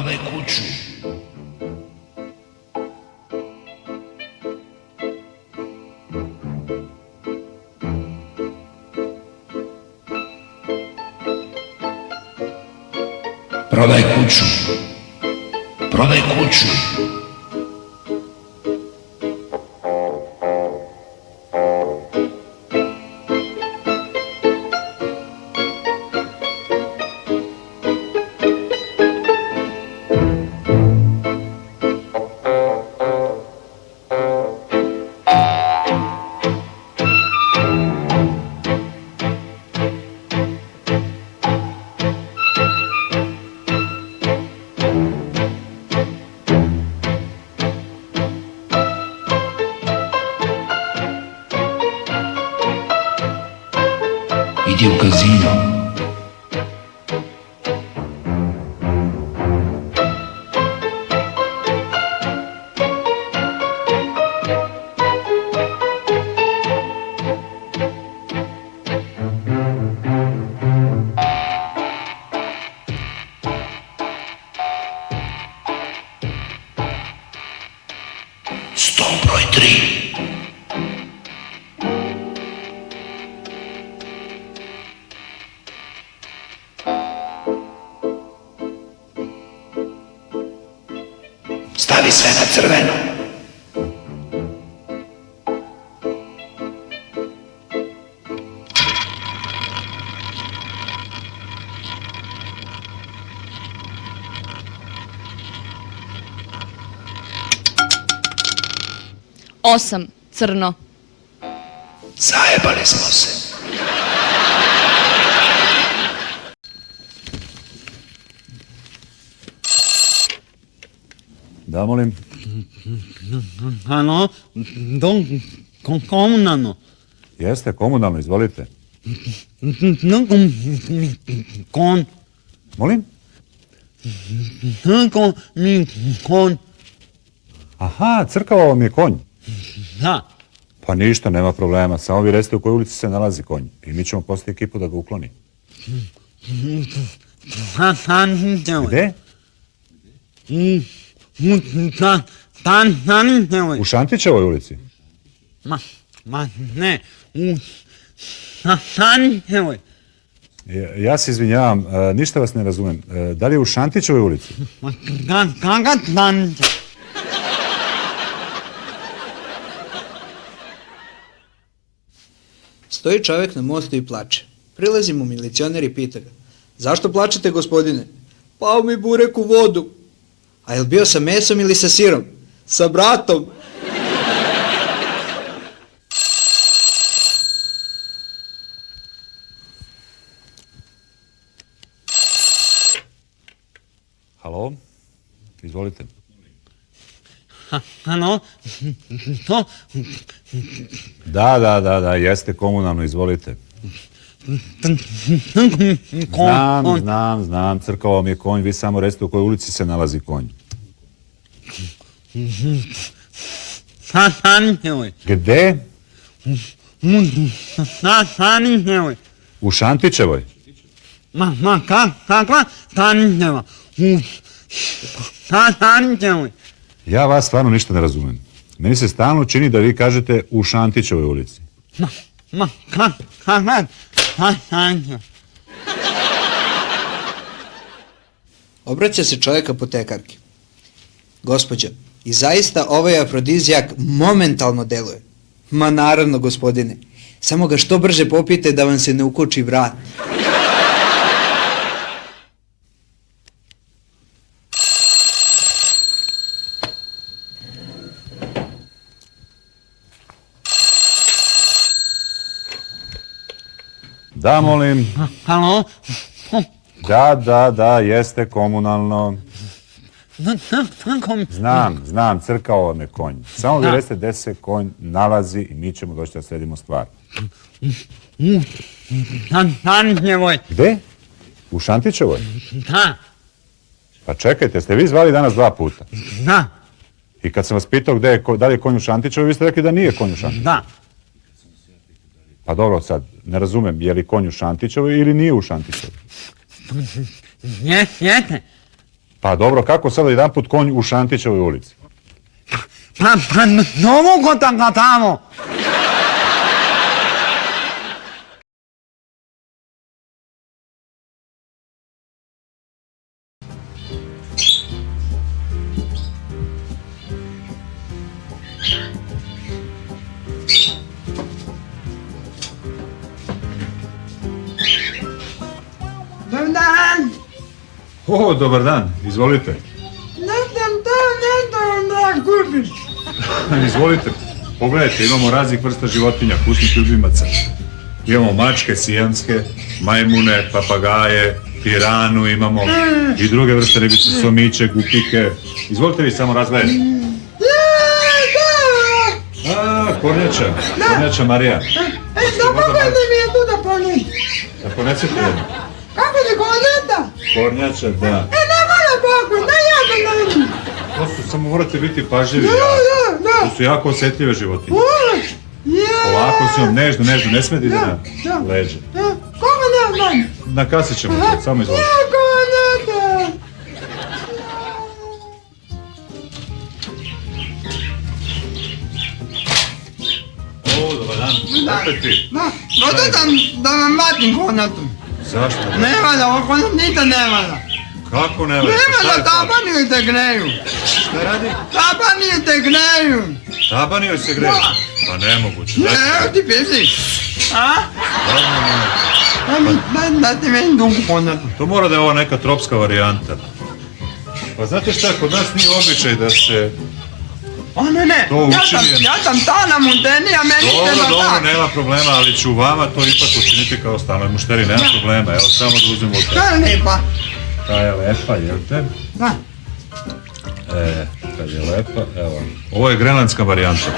Prodaj kuću. Prodaj kuću. Prodaj kuću. Idi u kazino. Stol broj 3. Stavi sve na crveno. Osam, crno. Zajebali smo se. Da, molim. Alo, komunalno. Jeste, komunalno, izvolite. Kon. Molim? Kon. Aha, crkava vam je konj. Da. Pa ništa, nema problema. Samo vi recite u kojoj ulici se nalazi konj. I mi ćemo poslati ekipu da ga ukloni. Gde? U Šantićevoj ulici? Ma ne, u Ja se izvinjavam, ništa vas ne razumem. Da li je u Šantićevoj ulici? Kaka Šantić? Stoji čovjek na mostu i plače. Prilazi mu milicioner i pita ga: zašto plačete, gospodine? Pao mi burek u vodu. A jel bio sa mesom ili sa sirom? Sa bratom. Halo? Izvolite. Alo, to? Da, jeste komunalno, izvolite. Znam, crkava vam je konj, vi samo recite u kojoj ulici se nalazi konj. Šantićevoj. Gde? Šantićevoj. U Šantićevoj? Ma kakva Šantićeva? Šantićevoj. Ja vas stvarno ništa ne razumem. Meni se stalno čini da vi kažete u Šantićevoj ulici. Kakva Šantićeva? Obraća se čovjek apotekarki: gospođo, i zaista ovaj afrodizijak momentalno deluje. Ma naravno, gospodine. Samo ga što brže popijte da vam se ne ukoči vrat. Da, molim. Alo? Da, jeste komunalno. Znam, crkao vam je konj. Samo vi recite gde se konj nalazi i mi ćemo doći da sredimo stvar. Šantićevoj. Gde? U Šantićevoj? Da. Pa čekajte, ste vi zvali danas 2 puta? Da. I kad sam vas pitao da li je konj u Šantićevoj, vi ste rekli da nije konj u Šantićevoj. Da. Pa dobro, sad, ne razumem, je li konj u Šantićevoj ili nije u Šantićevoj? Jeste. Pa dobro, kako sada jedan put konj u Šantićevoj ulici? Pa ne mogu ga tamo. Dobar dan. O, dobar dan, izvolite. Ne znam da kupiš. Izvolite, pogledajte, imamo raznih vrsta životinja, kućnih ljubimaca. Imamo mačke, sijamske, majmune, papagaje, piranu imamo i druge vrste ribice, somiće, gupike. Izvolite vi samo razgledajte. Kornjača Marija. Dopogledajte mi je tu da ponudim. Da ponesete jednu. Kako ti kornjata? Kornjača, da. Ne mora pokoj, da ja to nađem. Prosto samo morate biti pažljivi. Da. To su jako osjetljive životinje. Polako s njom, nežno, ne smije ide na leđe. Koga ne znam? Na kasi ćemo to, samo izvolite. Kornjata. O, dobar dan. Opet ti. Da vam matim kornjatu. Zašto? Ne valja, ovo kornjata ne valja. Kako ne valja? Ne valja, tabaniju te gneju. Šta radi? Tabaniju te gneju. Tabanio se greje? Da. Pa nemoguće. Evo ti pisi. A? Da ti meni dugu kornjatu. To mora da je ovo neka tropska varijanta. Pa znate šta, kod nas nije običaj da se... Ne. To učini. Ja sam ta na monteni, a meni ide Dobro, tak. nema problema, ali ću vama to ipak učiniti kao stalnoj mušteri, nema problema, evo samo da uzmemo u To je lijepa. Ta je lepa, jel te? Da. Kad je lepa, evo. Ovo je grenlandska varijanta.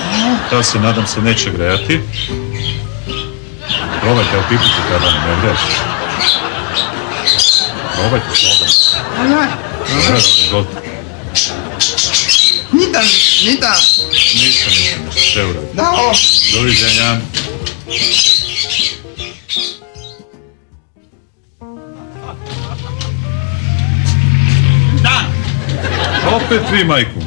Ta se, nadam se, neće grejati. Probajte, opipite kada ne greješ. Probajte, slobodno. Izvolite. Nita. Nisam, sve u redu. Da, o. Doviđenja. Da. Opet vi, majku.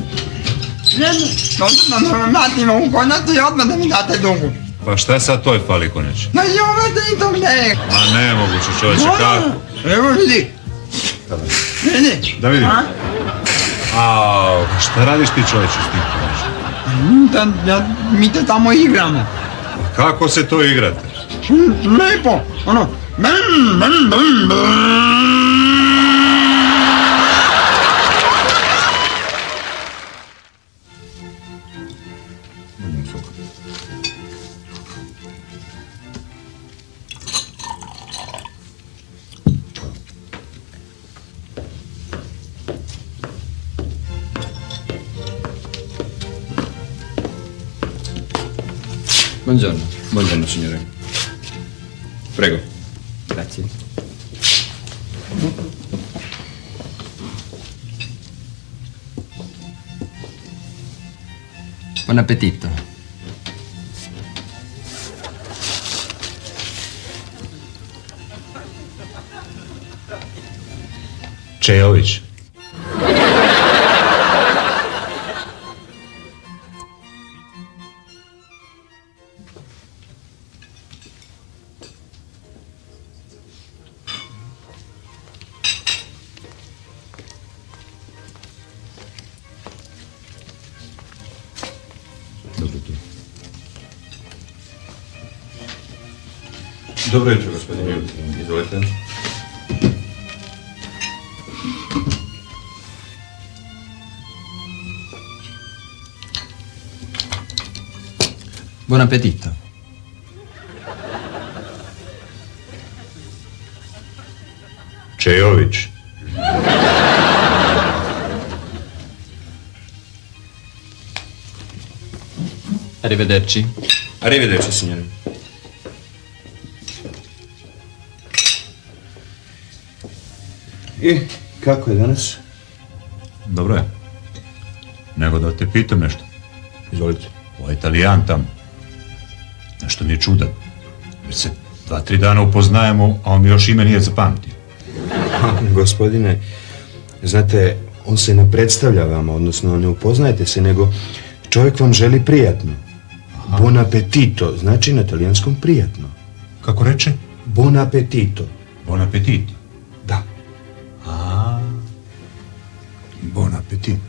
Da me matimo u kornjatu i odmah da mi date dugu. Pa šta sad toj fali konjač? Da i ove ti to gneje. Ma nemoguće, čovječe, kako? Evo vidi. Vidi. Da vidim. A? Au, šta radiš ti, čovječe, s tim konjačem? Mi te tamo igramo. Kako se to igrate? Lepo. Ono. Buongiorno signore. Prego. Grazie. Buon appetito. Čejović. Dobro jutro, gospodin Jut. Izvolite. Buon appetito. Čejović. Arrivederci. Arrivederci, signore. I kako je danas? Dobro je. Nego da te pitam nešto. Izvolite. Ovaj Italijan tam. Nešto mi je čudan. Već se 2-3 dana upoznajemo, a on mi još ime nije zapamtio. Gospodine, Znate, on se ne predstavlja vama, odnosno ne upoznajete se, nego čovjek vam želi prijatno. Buon appetito, znači na talijanskom prijatno. Kako reče? Buon appetito. Bon apetit. Da. Bon apetit.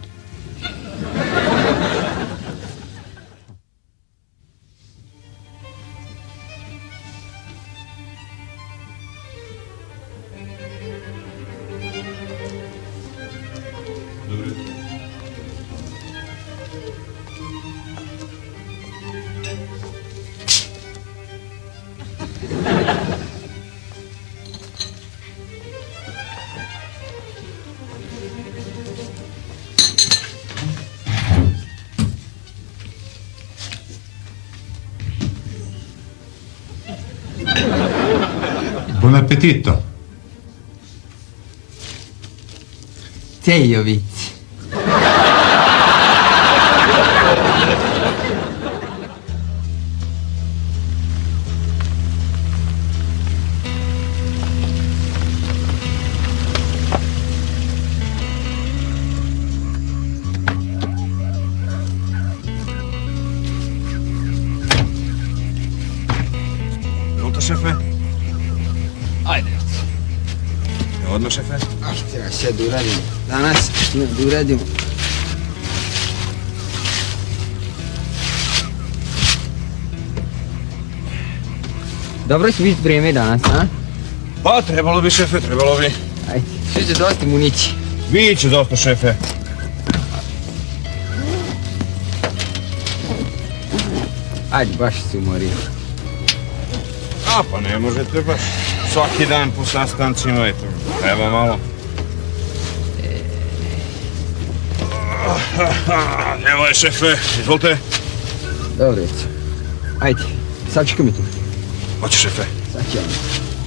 Buon appetito. Tejo vici. Pronto, šefe? Ajde. Odmah, šefe? A što treba sve da uradimo? Danas da uradimo. Dobro će biti vrijeme danas, a? Pa, trebalo bi, šefe, trebalo bi. Ajde, sve će dosta munići. Biće dosta, šefe. Ajde, baš se umorio. A, pa ne možete baš svaki dan po sastancima, eto, treba malo. Evo je, šefe, izvolite. Dobro je. Ajde, sačekaj mi tu. Hoće, šefe. Sad ćemo.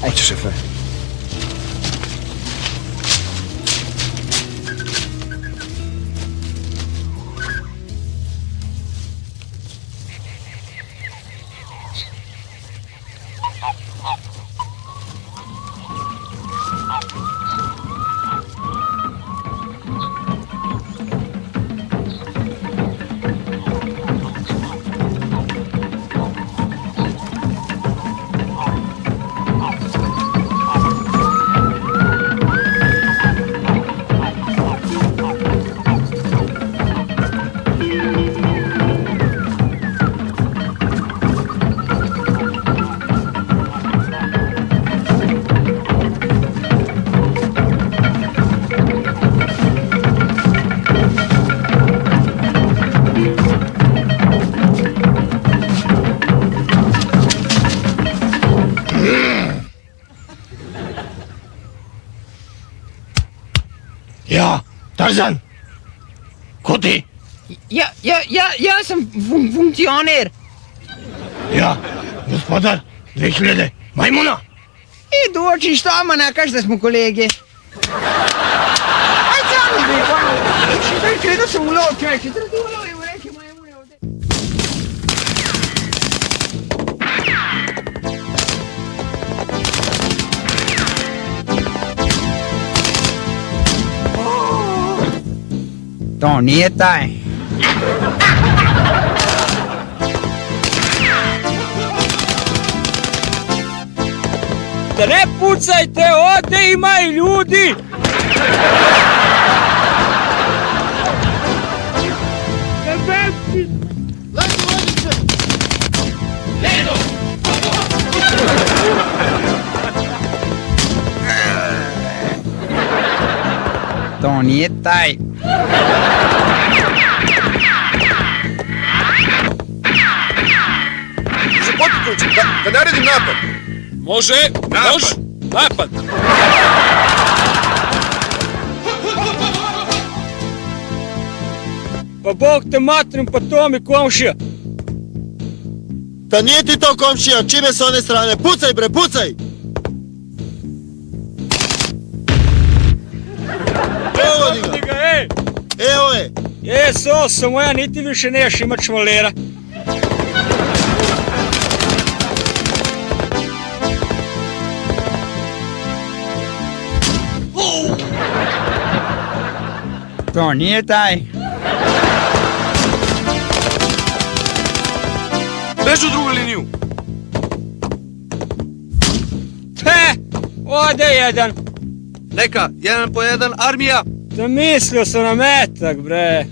Hoće, šefe. Ja, Tarzan. Ko ti? Ja sam funkcioner. Ja, gospodar 2000 majmuna. I dođi šta ma ne kaži da smo kolege. Aj sami bre, pa. Krenuo sam u lov, čovječe. Treba ti u lov, evo reći majmune ovdje. To nije taj. Da ne pucajte, ovdje ima i ljudi! To nije taj. Da naredim napad. Može, može, napad! Pa Bog te matrim, pa to mi komšija! Da nije ti to komšija, čime s one strane? Pucaj bre, pucaj! Evo ga, ej! Evo je! Sosa moja, niti više neš imat švalera. To nije taj. Beži u drugu liniju. Ode jedan. Neka, 1 po 1, armija. Da mislio sam na metak, bre.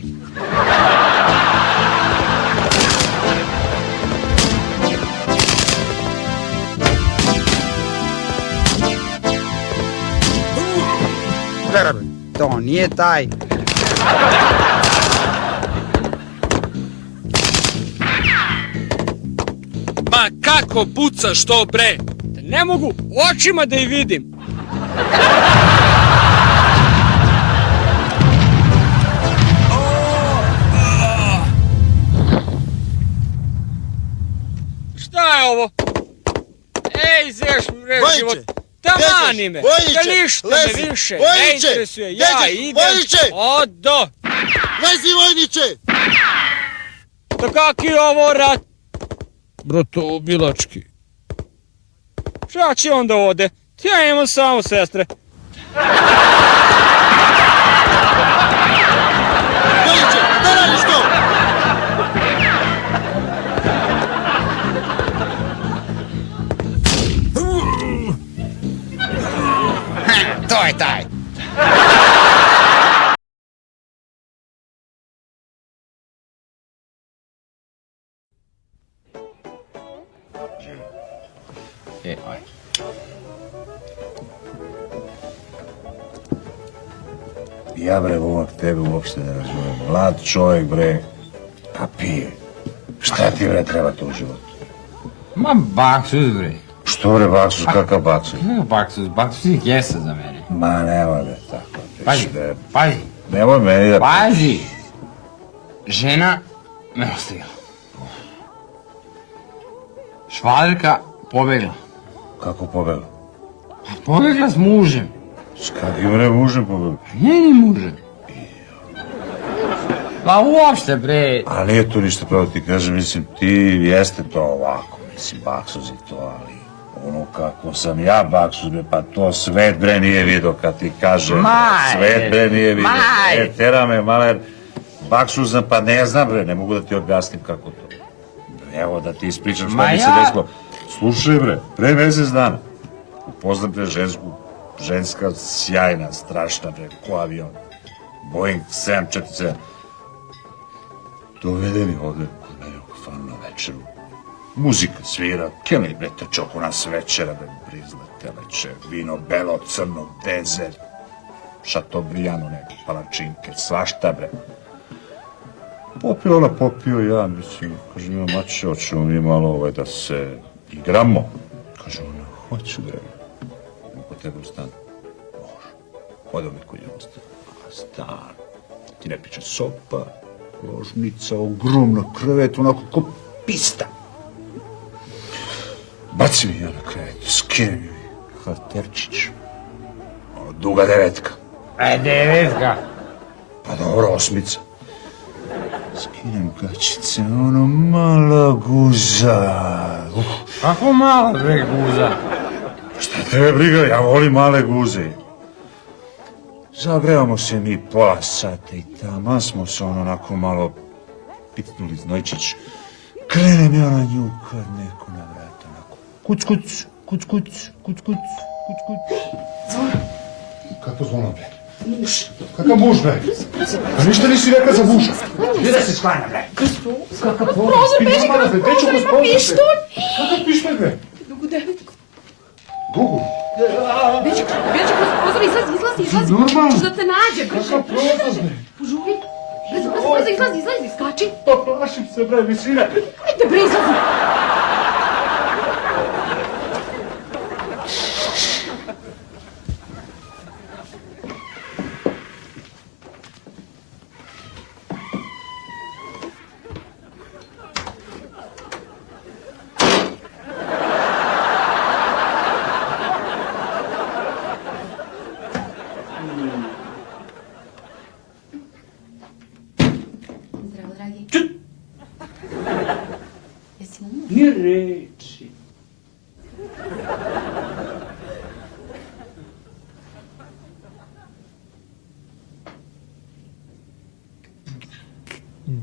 To nije taj. Ma kako pucaš to, bre? Da ne mogu očima da i vidim. Šta je ovo? Ej, zeš mi bre Vojiće, život. Tamani me, Vojiće, da ništa lezi, me više ne Vojiće, interesuje. Ja lezi, idem Vojiće. odo. Lezi, vojniče! Da kak je ovo rat? Bratoubilački. Šta će onda ode? Ja imam samo sestre. Vojniče, da radiš to? To je taj. Ja bre, Vovak, tebe uopšte ne razumijem. Mlad čovjek, bre, a pije. Šta ti, bre, treba to u životu? Ma baksus, bre. Što, bre, baksus, kakav baksus? Ne baksus, baksus je kesa za mene. Ma, nemoj, bre, tako. Pazi, pazi, Nemoj meni da... pazi. Žena me ostavila. Švalerka pobegla. Kako pobegla? Pa pobegla s mužem. S kakvim, bre, mužem pobegla? Njenim mužem. Pa uopšte, bre. A nije to ništa pravo ti kažem, mislim, ti jeste to ovako, mislim, baksus i to, ali ono kako sam ja baksus, bre, pa to svet, bre, nije vidio kad ti kažem. Maj, Svet, bre, nije vidio. maj. Tera me, maler, baksus sam, pa ne znam, bre, ne mogu da ti objasnim kako to. Evo, da ti ispričam šta Ma mi se ja- desilo. Slušaj, bre, pre mesec dana, upoznam, bre, ženska, sjajna, strašna, bre, ko avion. Boeing 747. Dovede mi ovde kod mene u kafanu na večeru. Muzika svira, Kelly, bre, trče oko nas večera, bre, brizle, teleče, vino, belo, crno, dezer, šatobrijano, neke palačinke, svašta, bre. Popio ona, popio ja, mislim, kaže mi, mače, hoćemo mi malo da se igramo. Kaže ona, hoću, bre, mogu tebe u stan. Može. Ode mi kod je u stan. A stan, ti ne priča, sopa, ložnica, ogromna krevet, onako ko pista. Baci mi ja na krevet, skine mi halterčić. Ono, duga 9. Devetka. Pa dobro, 8. Skinem gačice, ono mala guza. Kako mala, bre, guza? Šta tebe briga, ja volim male guze. Zagrevamo se mi pola sata i tamo smo se onako malo pitnuli znojčić. Krenem ja na nju kad neko na vrata onako. Kuc, kuc, kuc, kuc, kuc, kuc, kuc, kuc. Kako zvono, bre? Muž. Kakav muž, bre? Pa ništa nisi rekao za muža. Gdje da se sklanja, bre? Kakav prozor, beži kroz pištolj. Kakav pištolj, bre? Dugu devetku. Dugu? Beži kroz prozor, izlazi. Normalno. Ćeš da te nađe, brže. Kakav prozor, bre? Požuri. Brzo, izlazi, skači. Pa plašim se, bre, visine. Ajde, bre, izlazi. Zdravo, dragi. Jesi na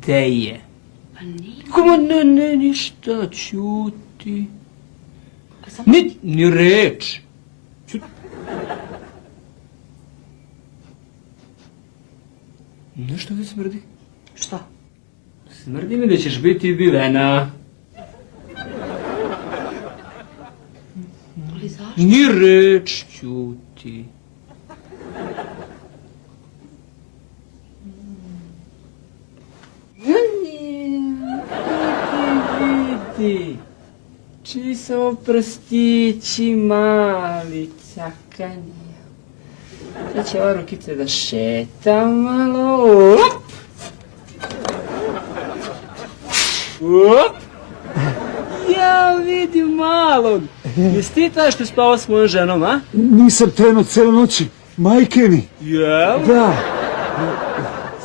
Gde je? Pa nije. Koma ne, ništa, ćuti. Ni reč. Ćuti. Nešto mi smrdi. Šta? Smrdi mi da ćeš biti bivena. Ali zašto? Ni reč, ćuti. Vidi. Čiji su ovo prstići mali, cakanje. Sad će ova rukica da šeta malo. Op! Op! Ja vidim malog. Jesi ti taj što spava s mojom ženom, a? Nisam trenuo cele noći. Majke mi. Jel? Da.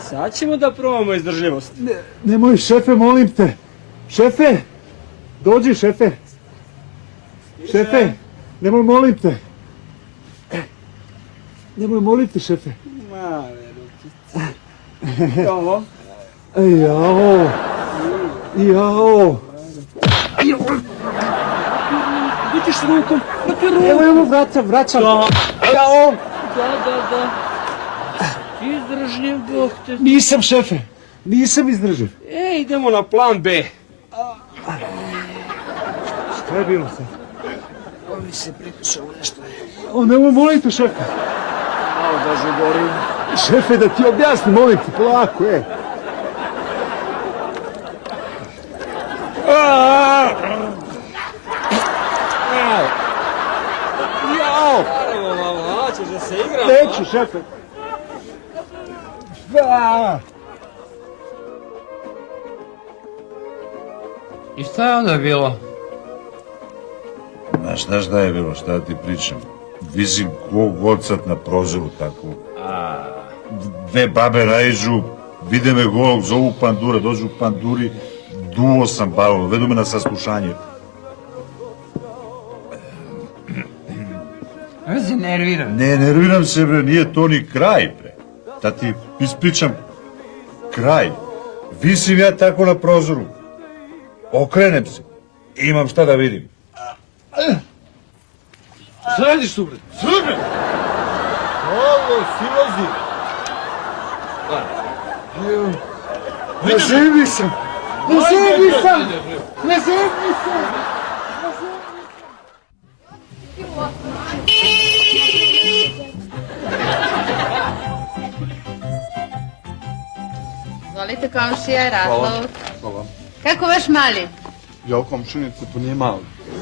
Sad ćemo da probamo izdržljivost. Nemoj, šefe, molim te. Šefe. Dođi, šefe. Šefe. Nemoj, molim te. Nemoj, molim te, šefe. Male rukice. Ovo? Jao. Jao. Vidiš rukom, vrati rukom. Evo, vraćam. Jao. Da. Izdržljiv, Bog te. Nisam, šefe. Nisam izdržao. Idemo na plan B. Šta je bilo sad? Ovo mi se pripišao nešto. Nemoj, molim te, šefe. Malo da žuborim. Šefe, da ti objasnim, molim te, polako, Jao! Naravno, malo, hoćeš da se igram? Neću, šefe. I šta je onda bilo? Znaš šta je bilo, šta da ti pričam? Visim ko god sad na prozoru tako. Dve babe rajžu, vide me golog, zovu pandura, dođu u panduri, duo sam balon, vedu me na saslušanje. Ja se nerviram. Ne, nerviram se, bre, nije to ni kraj, bre. Da ti ispričam kraj. Visim ja tako na prozoru. Okrenem se. Imam šta da vidim. Šta radiš tu, bre? Srbe! Ovo, silazi! Na zemlji sam! Zvolite komšija i razlog. Hvala. Kako vaš mali? Ja, komšinice, to nije malo.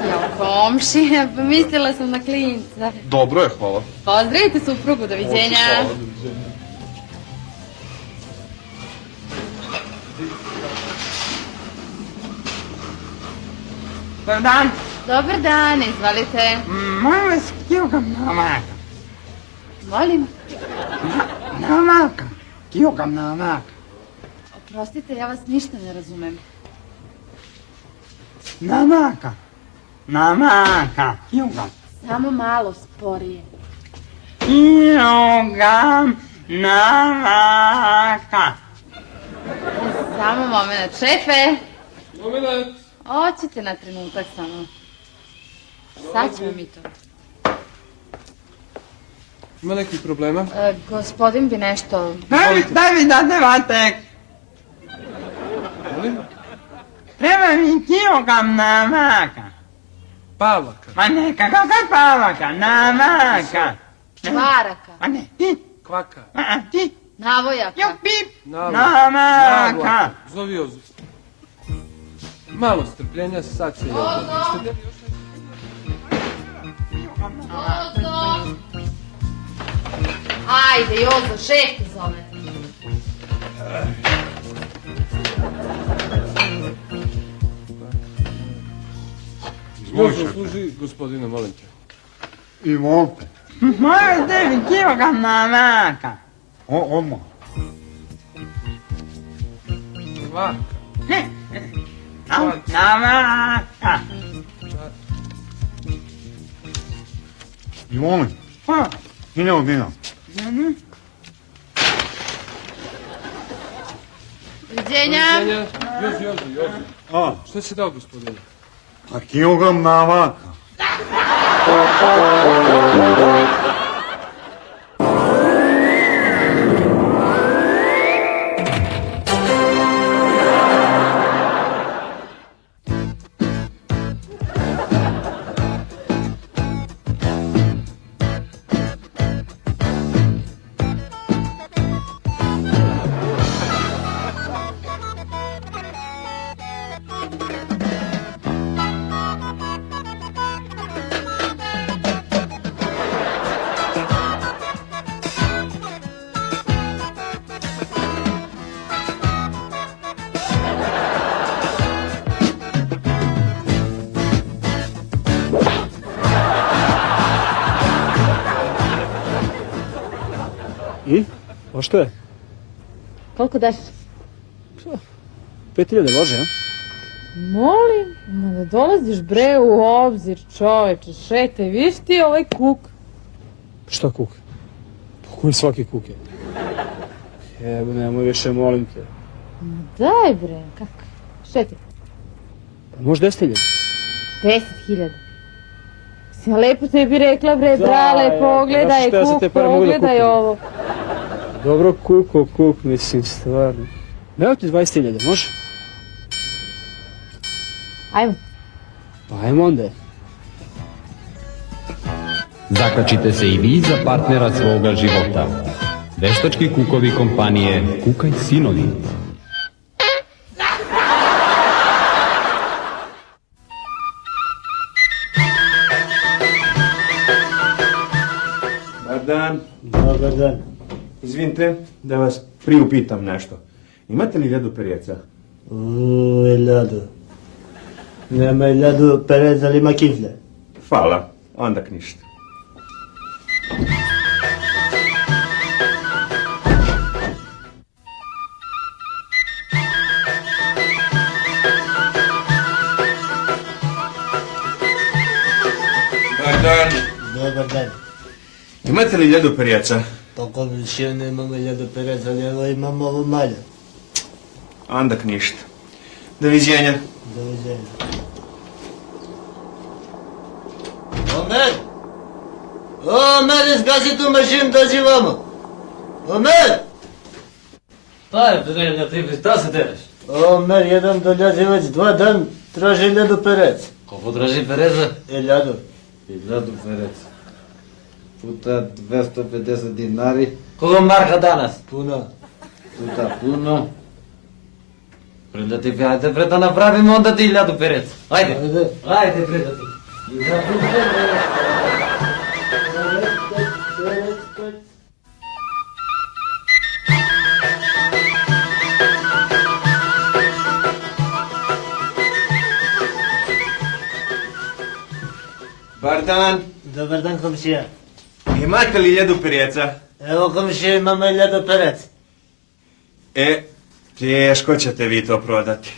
Ja, komšija, pa mislila sam na klinca. Dobro je, hvala. Pozdravite suprugu, doviđenja. Hvala, doviđenja. Dobar dan. Dobar dan, izvolite. Molim vas, kilogram namaka. Molim. Namaka. Kilogram namaka. Oprostite, ja vas ništa ne razumem. Namaka. Namaka. Kilogram. Samo malo sporije. Kilogram namaka. Samo moment, šefe. Moment. Hoćete na trenutak samo. Sad ćemo mi to. Ima nekih problema? Gospodin bi nešto... Daj mi date vatek. Molim? Treba mi kilogram namaka. Pavlaka. Ma neka, kakva pavlaka? Namaka. Čvaraka. Ma ne, ti. Kvaka. Ma ti. Navojaka. Jo, pip. Namaka. Namaka. Zovi Ozu. Malo strpljenja, sad će Jozo. Jozo! Ajde, Jozo, šef te zove. Jozo, služi gospodine, molim te. I molim te. Molim te mi kilogram namaka. Odmah. Kvaka. Ne. Namaka. I molim. Pa. I ne. Doviđenja. A, Šta si dao, gospodine? a kilogram namaka. I? A što je? Koliko daš? 5000 može, a? Molim, ma da dolaziš bre u obzir, čoveče, šetaj, viš ti ovaj kuk. Šta kuk? Pa koji svaki kuk je? Evo, nemoj više, molim te. Ma daj bre, kako? Šetaj. Pa može 10.000? 10.000. Si ja lepo tebi rekla bre, Da, brale, ja, pogledaj znaš šta, ja za kuk, te pare mogu da pogledaj kupim. ovo. Dobro, kuk, mislim, stvarno. Evo ti 20.000, može? Ajmo. Pa ajmo onda. Zakačite se i vi za partnera svoga života. Veštački kukovi kompanije Kukaj sinovi. Dobar dan. Dobar dan. Izvinite, da vas priupitam nešto. Imate li ljedu perjeca? Ljadu. Nema ljadu perec, ali ima kifle. Hvala, onda ništa. Dobar dan. Dobar dan. Imate li ljedu perjeca? Tako više nemamo ljadu perec, ali evo imamo ovo malje. Onda ništa. Doviđenja. Doviđenja. Omer! Omer, izgazi tu mašinu, dođi vamo. Omer! Pa je, Pedrelja, ti šta se tereš? Omer, jedan doljazi već 2 dan, traži ljadu perec. Koliko traži pereza? Ljadu. Ljadu perec. Puta 250 dinari. Koliko marka danas? Puno. Puta puno. Preda ti, ajde bre da napravimo onda ti ljadu perec. Ajde. Ajde bre da ti. Ljadu perec. Dobar dan. Dobar dan, komšija. Imate li ljedu perjeca? Evo komšija, imamo ljadu perec. Teško ćete vi to prodati.